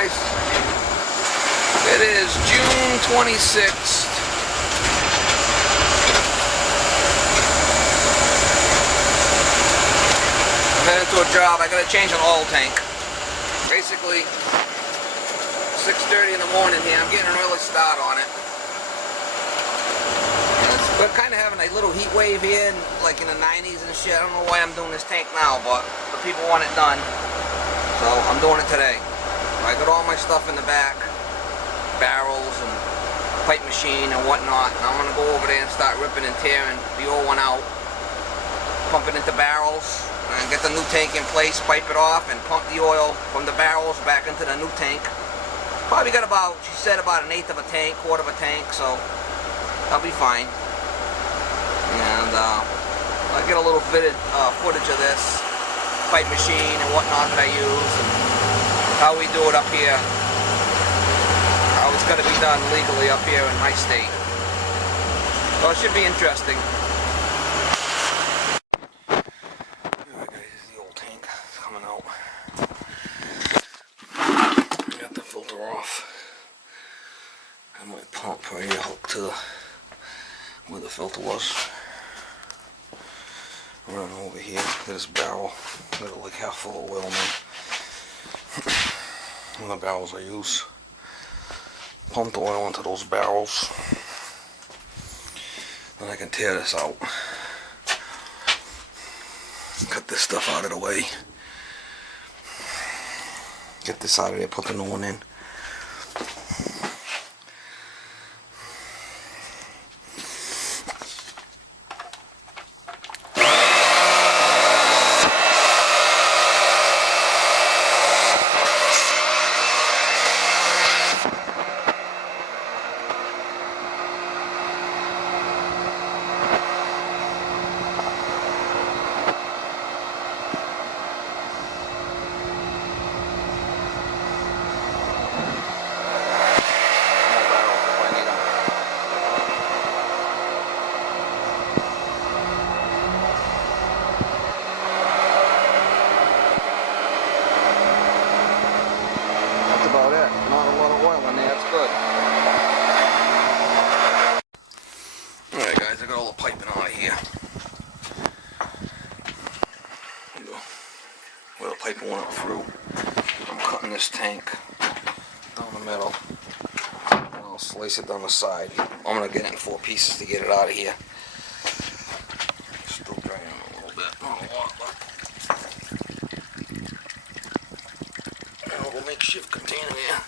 guys. It is June 26th. I'm heading to a job. I gotta change an oil tank. Basically, 6:30 in the morning here. I'm getting an early start on it. We're kind of having a little heat wave here, like in the 90s and shit. I don't know why I'm doing this tank now, but the people want it done. So I'm doing it today. I got all my stuff in the back, barrels and pipe machine and whatnot. And I'm gonna go over there and start ripping and tearing the old one out, pump it into barrels, and get the new tank in place, pipe it off, and pump the oil from the barrels back into the new tank. Probably got about, she said, about an eighth of a tank, quarter of a tank, so I'll be fine. And I'll get a little footage of this pipe machine and whatnot that I use, and how we do it up here, how it's got to be done legally up here in my state. So it should be interesting. Alright guys, this is the old tank coming out. I got the filter off. And my pump right here hooked to where the filter was. Run over here to this barrel. Got it like half full of oil now. And the barrels I use. Pump the oil into those barrels. Then I can tear this out. Cut this stuff out of the way. Get this out of there, put the new one in. About it. Not a lot of oil in there, that's good. Alright guys, I got all the piping out of here. Where the pipe went up through. I'm cutting this tank down the middle. And I'll slice it down the side. I'm going to get it in 4 pieces to get it out of here. Still draining a little bit. Not a lot, but a little makeshift container there.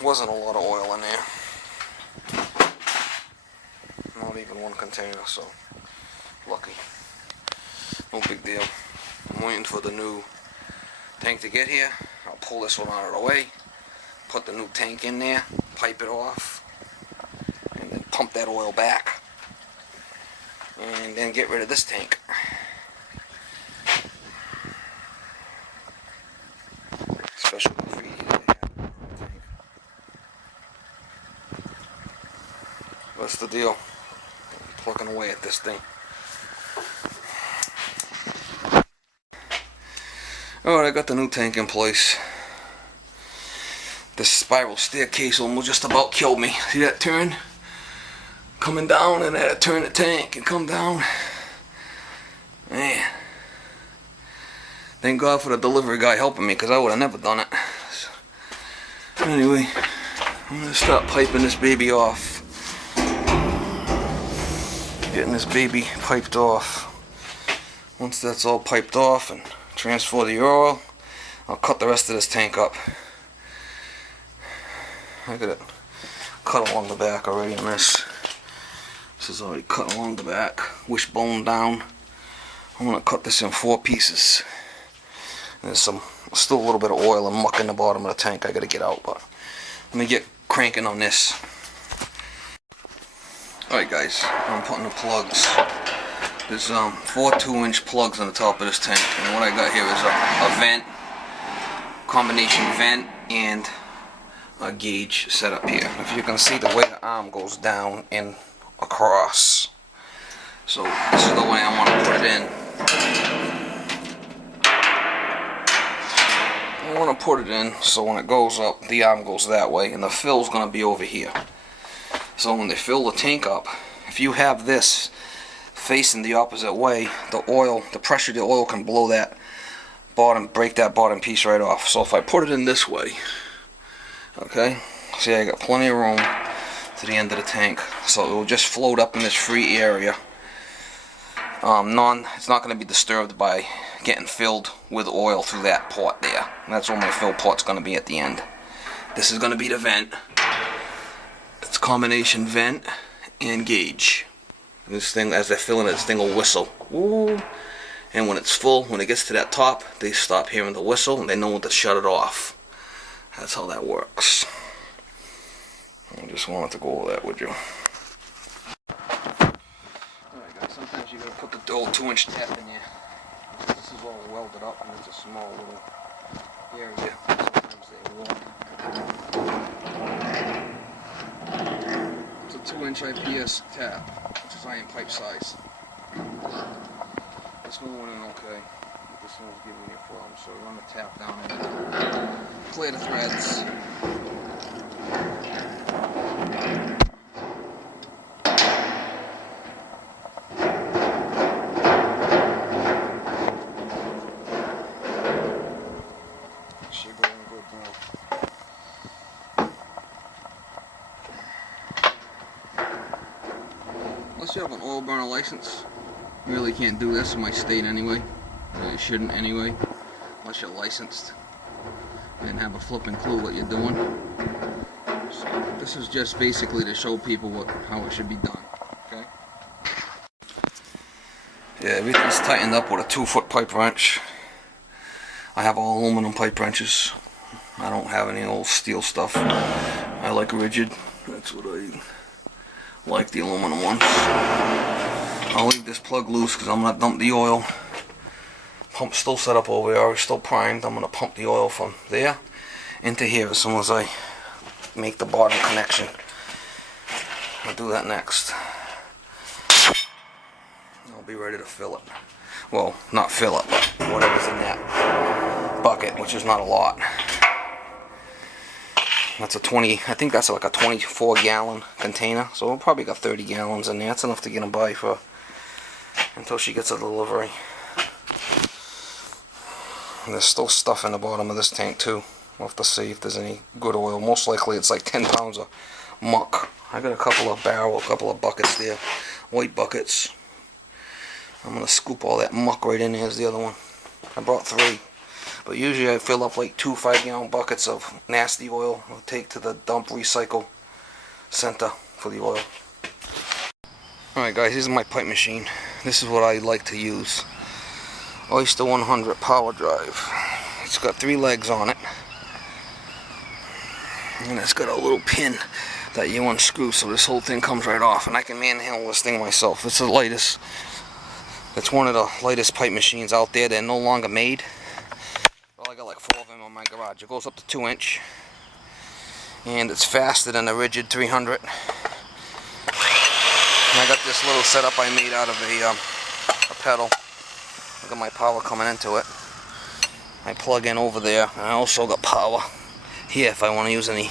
Wasn't a lot of oil in there. Not even one container, so lucky. No big deal. I'm waiting for the new tank to get here. I'll pull this one out of the way, put the new tank in there, pipe it off, and then pump that oil back. And then get rid of this tank. Special graffiti that they have on the tank. What's the deal? I'm plucking away at this thing. Alright, I got the new tank in place. The spiral staircase almost just about killed me. See that turn? Coming down, and I had to turn the tank and come down. Man. Thank God for the delivery guy helping me, because I would have never done it. So, anyway, I'm going to start piping this baby off. Getting this baby piped off. Once that's all piped off and transfer the oil, I'll cut the rest of this tank up. I got it cut along the back already on this. This is already cut along the back, wishbone down. I'm going to cut this in 4 pieces. There's still a little bit of oil and muck in the bottom of the tank I got to get out, but let me get cranking on this. Alright guys, I'm putting the plugs. There's 4 2-inch plugs on the top of this tank, and what I got here is a vent, combination vent, and a gauge set up here. If you can see, the way the arm goes down and across. So this is the way I want to put it in. I want to put it in so when it goes up, the arm goes that way, and the fill's going to be over here. So when they fill the tank up, if you have this facing the opposite way, the pressure of the oil can blow that bottom, break that bottom piece right off. So if I put it in this way, okay, see, I got plenty of room to the end of the tank, so it will just float up in this free area. It's not going to be disturbed by getting filled with oil through that port there. And that's where my fill port's going to be at the end. This is going to be the vent. It's a combination vent and gauge. And this thing, as they're filling it, this thing will whistle. Ooh. And when it's full, when it gets to that top, they stop hearing the whistle and they know when to shut it off. That's how that works. I just wanted to go over that with you. Sometimes you gotta put the old 2-inch tap in there. This is all welded up and it's a small little area. Sometimes they won't. It's a 2-inch IPS tap, which is iron pipe size. This one went in okay, but this one's giving me a problem. So run the tap down in it. Clear the threads. Unless you have an oil burner license, you really can't do this in my state anyway. You shouldn't anyway, unless you're licensed and have a flipping clue what you're doing. So this is just basically to show people how it should be done. Okay. Yeah, everything's tightened up with a 2-foot pipe wrench. I have all aluminum pipe wrenches. I don't have any old steel stuff. I like rigid. That's what I like, the aluminum ones. I'll leave this plug loose because I'm going to dump the oil. Pump's still set up over there, it's still primed. I'm going to pump the oil from there into here as soon as I make the bottom connection. I'll do that next. I'll be ready to fill it. Well, not fill it, but whatever's in that bucket, which is not a lot. That's a 20, I think that's like a 24 gallon container, so we'll probably got 30 gallons in there. That's enough to get them by for until she gets a delivery. And there's still stuff in the bottom of this tank too. We'll have to see if there's any good oil. Most likely it's like 10 pounds of muck. I got a couple of buckets there, white buckets. I'm gonna scoop all that muck right in. Here's the other one. I brought 3. But usually I fill up like 2 5-gallon buckets of nasty oil. I'll take to the dump recycle center for the oil. Alright guys, this is my pipe machine. This is what I like to use. Oyster 100 power drive. It's got 3 legs on it. And it's got a little pin that you unscrew so this whole thing comes right off. And I can manhandle this thing myself. It's the lightest. It's one of the lightest pipe machines out there. They're no longer made. I got like 4 of them in my garage. It goes up to 2-inch, and it's faster than a rigid 300. And I got this little setup I made out of a pedal. I got my power coming into it. I plug in over there, and I also got power here if I want to use any,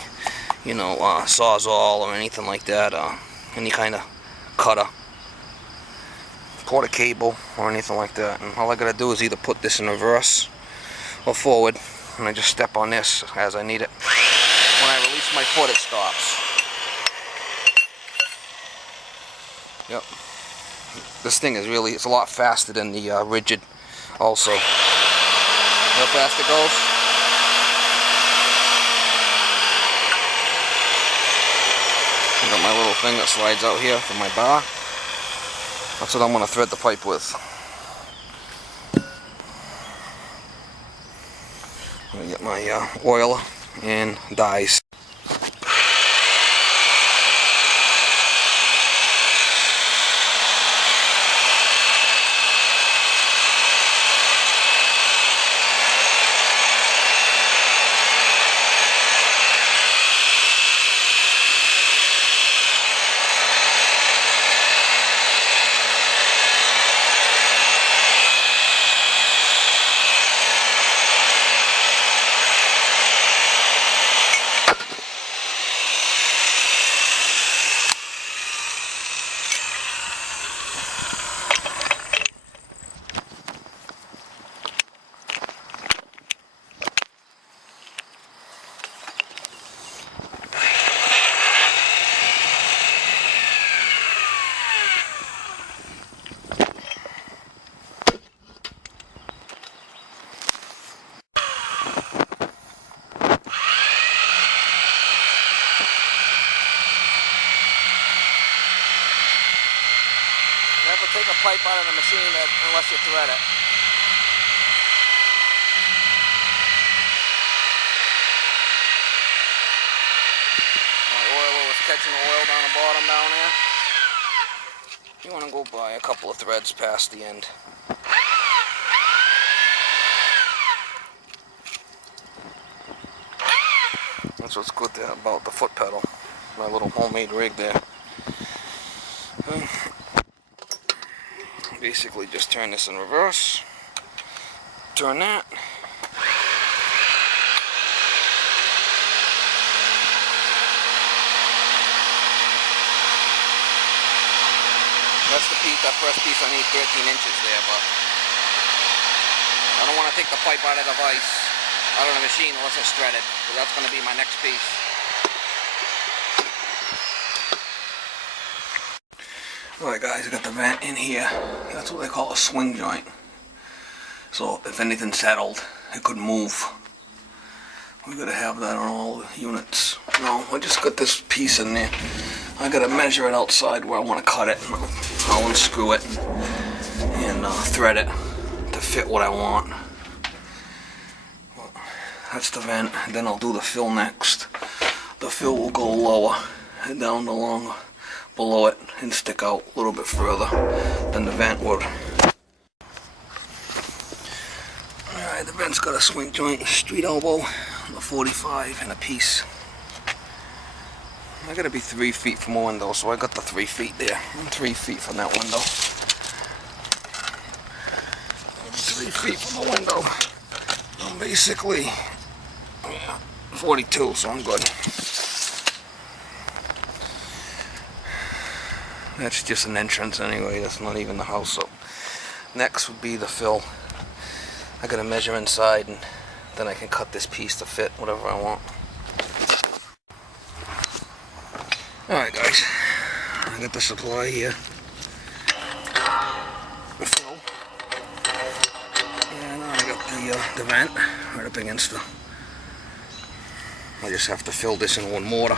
sawzall or anything like that, any kind of cutter, port a cable or anything like that. And all I gotta do is either put this in reverse or forward, and I just step on this as I need it. When I release my foot, it stops. Yep. This thing is really, it's a lot faster than the rigid also. See how fast it goes? I got my little thing that slides out here for my bar. That's what I'm going to thread the pipe with. I'm going to get my oil and dyes. pipe out of the machine unless you thread it. My oiler was catching oil down the bottom down there. You want to go by a couple of threads past the end. That's what's good there about the foot pedal. My little homemade rig there. Basically just turn this in reverse. Turn that. That's the piece, that first piece I need 13 inches there, but I don't want to take the pipe out of the vise, out of the machine unless it's threaded, because that's going to be my next piece. Alright guys, I got the vent in here. That's what they call a swing joint. So if anything settled, it could move. We gotta have that on all the units. No, I just got this piece in there. I gotta measure it outside where I want to cut it. I'll unscrew it and thread it to fit what I want. Well, that's the vent. And then I'll do the fill next. The fill will go lower and down the long below it and stick out a little bit further than the vent would. Alright, the vent's got a swing joint, street elbow, a 45 and a piece. I gotta be 3 feet from a window, so I got the 3 feet there. I'm 3 feet from that window. 3 feet from the window. I'm basically 42, so I'm good. That's just an entrance anyway, that's not even the house. So next would be the fill. I gotta measure inside and then I can cut this piece to fit whatever I want. Alright guys, I got the supply here. The fill. And I got the vent right up against the... I just have to fill this in one mortar.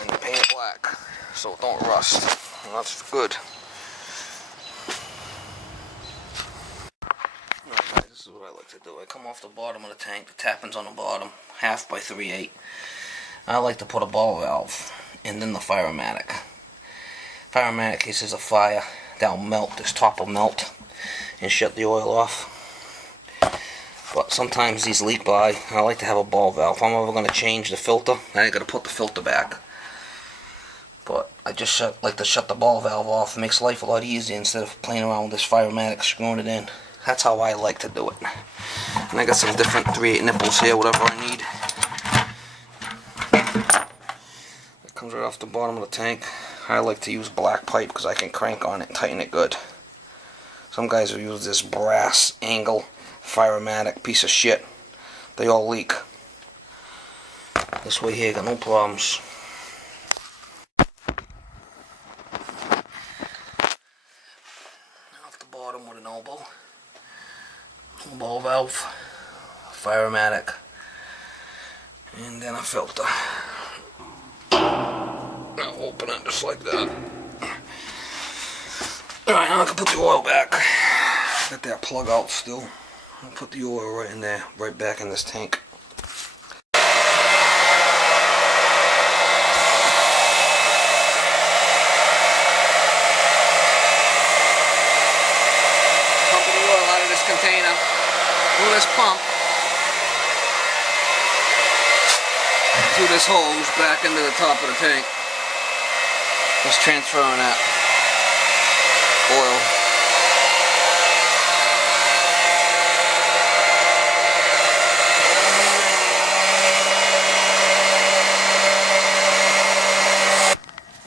And paint it black so it don't rust. And that's good. Alright guys, this is what I like to do. I come off the bottom of the tank, the tapping's on the bottom, 1/2 by 3/8. I like to put a ball valve and then the Firematic. Firematic, in case there's a fire, that'll melt, this top will melt and shut the oil off. But sometimes these leak by. I like to have a ball valve. If I'm ever going to change the filter, I ain't going to put the filter back. But I just like to shut the ball valve off. It makes life a lot easier instead of playing around with this Firematic, screwing it in. That's how I like to do it. And I got some different 3/8 nipples here, whatever I need. It comes right off the bottom of the tank. I like to use black pipe because I can crank on it and tighten it good. Some guys will use this brass angle Firematic piece of shit. They all leak. This way here, got no problems. Off the bottom with an elbow. Ball valve, Firematic, and then a filter. Now open it just like that. Alright, now I can put the oil back. Got that plug out still. I'll put the oil right in there, right back in this tank. Pumping the oil out of this container through this pump, through this hose back into the top of the tank. Just transferring that oil.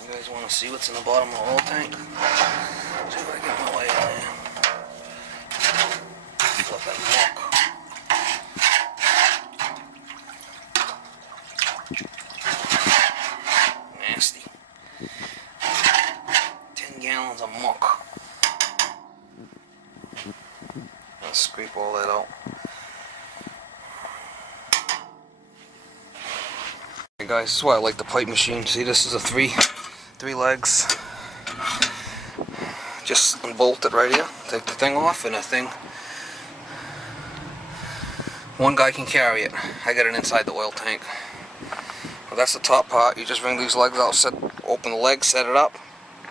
You guys want to see what's in the bottom of the oil tank? See if I get my way in there. Flip that muck. Nasty. 10 gallons of muck. Let's scrape all that out. Hey guys, this is why I like the pipe machine. See, this is a three legs. Just unbolt it right here. Take the thing off, and the thing, one guy can carry it. I got it inside the oil tank. Well, that's the top part. You just bring these legs out, open the legs, set it up,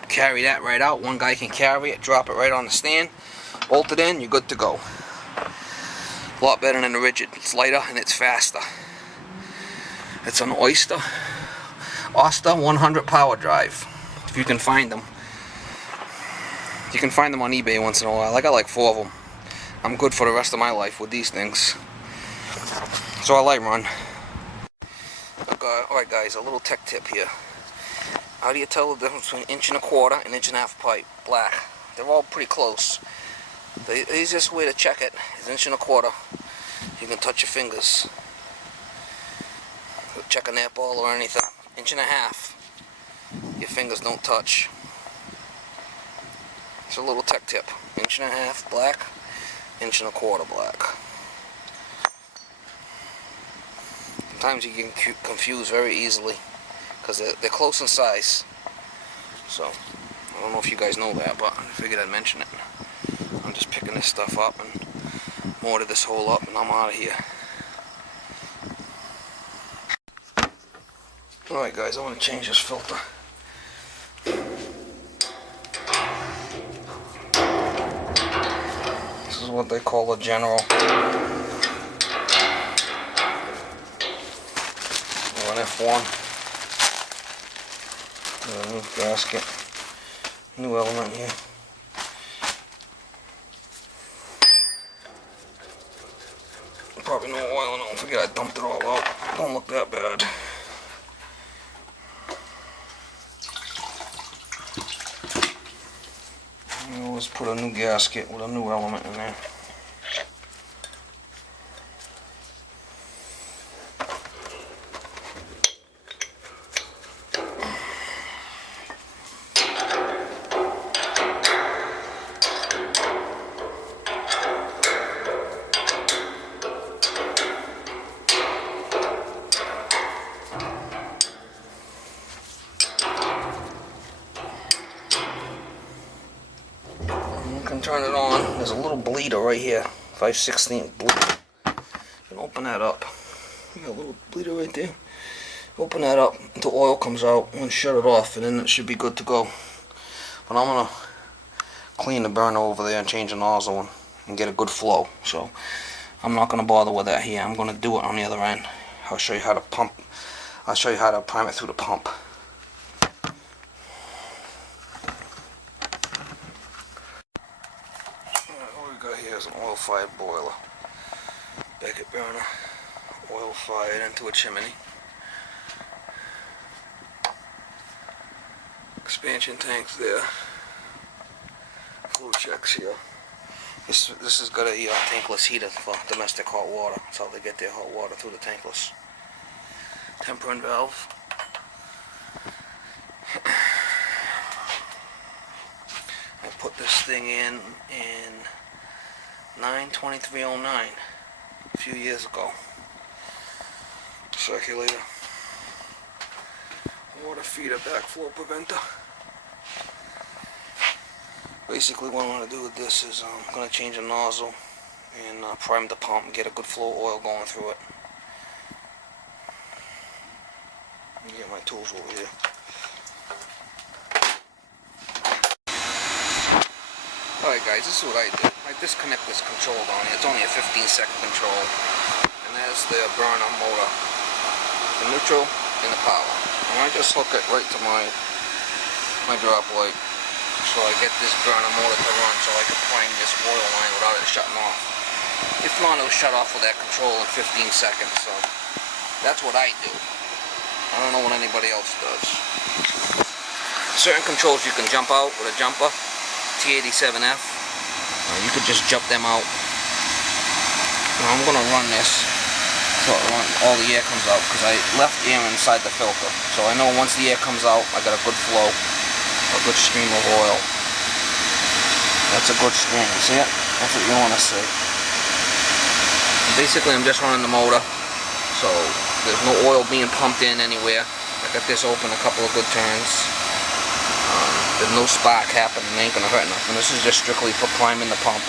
carry that right out. One guy can carry it, drop it right on the stand, bolt it in, you're good to go. A lot better than the rigid. It's lighter and it's faster. It's an Oster 100 power drive. If you can find them. You can find them on eBay once in a while. I got like 4 of them. I'm good for the rest of my life with these things. So I like run. Alright guys, a little tech tip here. How do you tell the difference between 1.25 and 1.5 pipe? Black. They're all pretty close. The easiest way to check it is 1.25. You can touch your fingers. Check a net ball or anything. 1.5. Your fingers don't touch. It's a little tech tip. 1.5 black, 1.25 black. Sometimes you get confused very easily because they're close in size. So, I don't know if you guys know that, but I figured I'd mention it. I'm just picking this stuff up and mortar this hole up, and I'm out of here. Alright guys, I want to change this filter. This is what they call a general. An F1. A new gasket. New element here. Probably no oil in it. I forget I dumped it all out. Don't look that bad. I always put a new gasket with a new element in there. Turn it on. There's a little bleeder right here, 5/16 bleeder. You can open that up. You got a little bleeder right there. Open that up until oil comes out and shut it off, and then it should be good to go. But I'm gonna clean the burner over there and change the nozzle and get a good flow. So I'm not gonna bother with that here. I'm gonna do it on the other end. I'll show you how to pump. I'll show you how to prime it through the pump. Here's an oil-fired boiler. Beckett burner, oil-fired into a chimney. Expansion tanks there. Fluid checks here. This has got a tankless heater for domestic hot water. That's how they get their hot water, through the tankless. Tempering valve. I put this thing in 9/23/09 a few years ago. Circulator, water feeder, backflow preventer. Basically what I'm going to do with this is I'm going to change the nozzle and prime the pump and get a good flow of oil going through it. Let me get my tools over here. Alright guys, this is what I did. I disconnect this control down here. It's only a 15-second control. And there's the burner motor. The neutral and the power. And I just hook it right to my drop light. So I get this burner motor to run so I can prime this oil line without it shutting off. If not, it'll shut off with that control in 15 seconds. So that's what I do. I don't know what anybody else does. Certain controls you can jump out with a jumper. T87F. You could just jump them out. Now I'm going to run this so all the air comes out, because I left air inside the filter. So I know once the air comes out, I got a good flow, a good stream of oil. That's a good stream. See it? That's what you want to see. Basically, I'm just running the motor, so there's no oil being pumped in anywhere. I got this open a couple of good turns. There's no spark happening, ain't gonna hurt nothing. This is just strictly for priming the pump.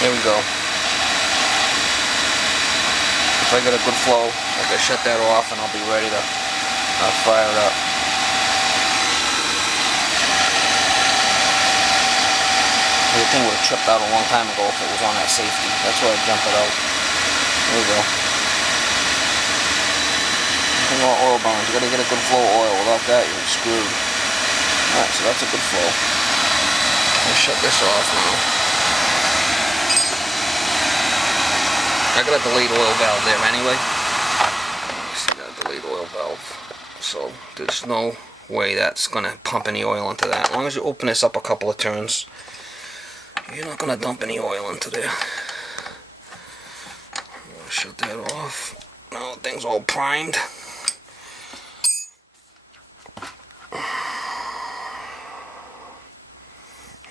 Here we go. If I get a good flow, I can shut that off and I'll be ready to fire it up. The thing would have tripped out a long time ago if it was on that safety. That's why I jump it out. There we go. Nothing all oil burns. You gotta get a good flow of oil. Without that, you're screwed. Alright, so that's a good flow. I'll shut this off now. I got a delayed oil valve there anyway. See that delayed oil valve. So there's no way that's gonna pump any oil into that. As long as you open this up a couple of turns, you're not gonna dump any oil into there. Shut that off. Now the thing's all primed.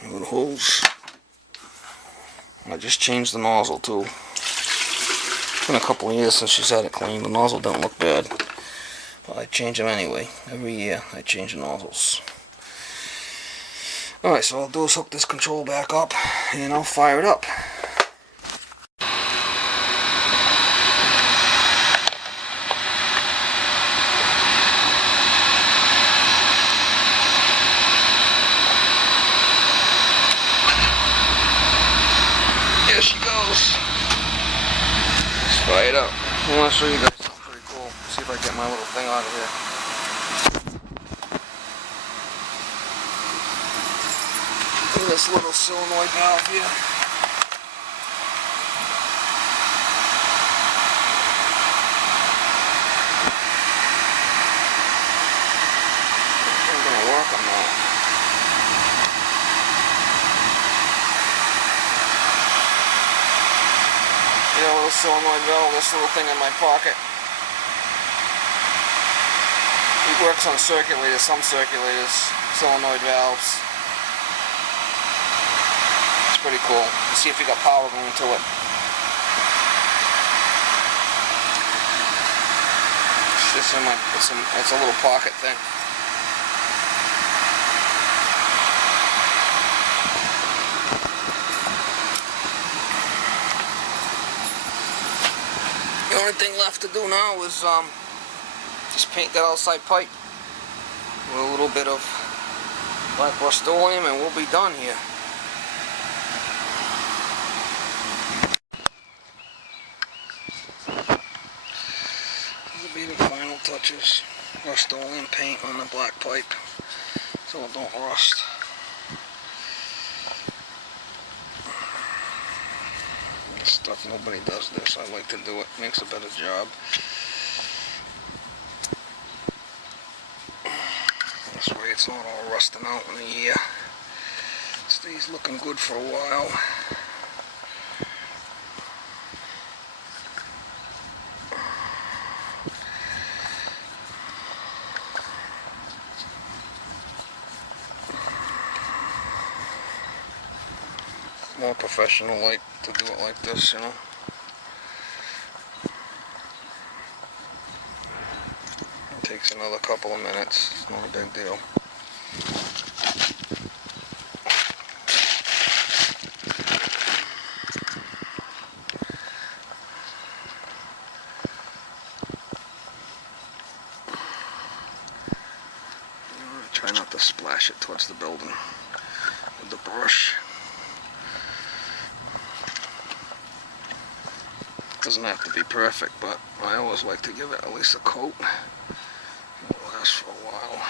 Good hose. I just changed the nozzle too. It's been a couple of years since she's had it cleaned. The nozzle don't look bad, but I change them anyway. Every year I change the nozzles. Alright, so all I'll do is hook this control back up and I'll fire it up. There she goes. Let's fire it up. I want to show you guys something pretty cool. See if I get my little thing out of here. Look at this little solenoid valve here. It's gonna work or not. You know, little solenoid valve, this little thing in my pocket. It works on circulators, some circulators, solenoid valves. Pretty cool. Let's see if we got power going to it. It's just in my, it's a little pocket thing. The only thing left to do now is just paint that outside pipe with a little bit of black Rust-Oleum and we'll be done here. The final touches, Rust-Oleum paint on the black pipe so it don't rust. This stuff, nobody does this. I like to do it. Makes a better job. This way it's not all rusting out in a year. Stays looking good for a while. More professional like to do it like this, you know. It takes another couple of minutes. It's not a big deal. Try not to splash it towards the building with the brush. Doesn't have to be perfect, but I always like to give it at least a coat. It'll last for a while.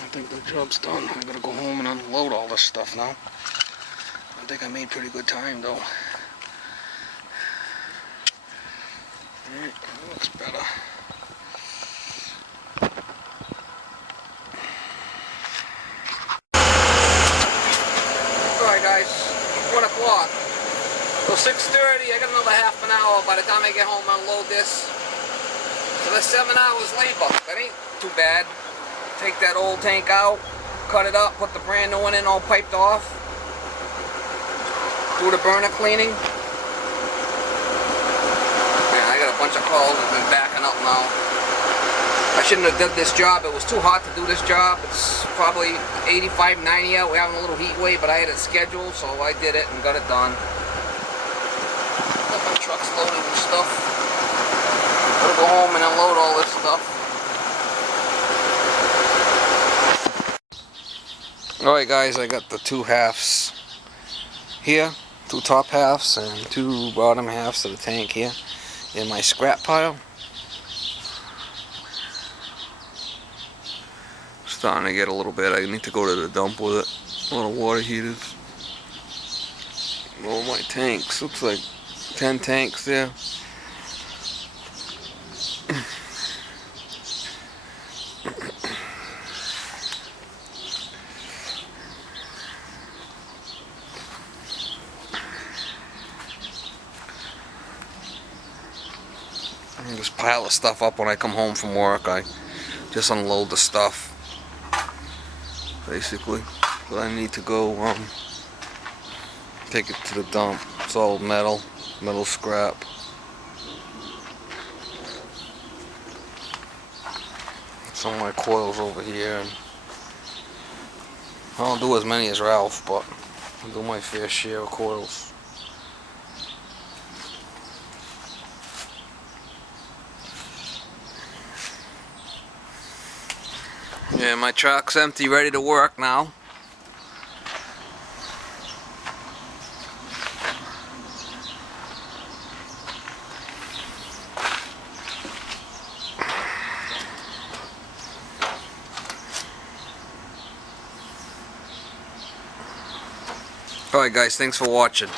I think the job's done. I gotta go home and unload all this stuff now. I think I made pretty good time though. Alright, that looks better. Alright So 6:30, I got another half an hour by the time I get home and unload this. So that's 7 hours labor. That ain't too bad. Take that old tank out, cut it up, put the brand new one in all piped off. Do the burner cleaning. Man, I got a bunch of calls that have been backing up now. I shouldn't have done this job. It was too hot to do this job. It's probably 85, 90 out. We're having a little heat wave, but I had it scheduled, so I did it and got it done. Got my truck's loaded with stuff. Gotta go home and unload all this stuff. Alright guys, I got the two halves here. Two top halves and two bottom halves of the tank here in my scrap pile. Starting to get a little bit. I need to go to the dump with it. A lot of water heaters. All my tanks. Looks like 10 tanks there. I just pile the stuff up when I come home from work. I just unload the stuff. Basically, but I need to go take it to the dump. It's all metal scrap. Some of my coils over here. And I don't do as many as Ralph, but I do my fair share of coils. Yeah, my truck's empty, ready to work now. Alright guys, thanks for watching.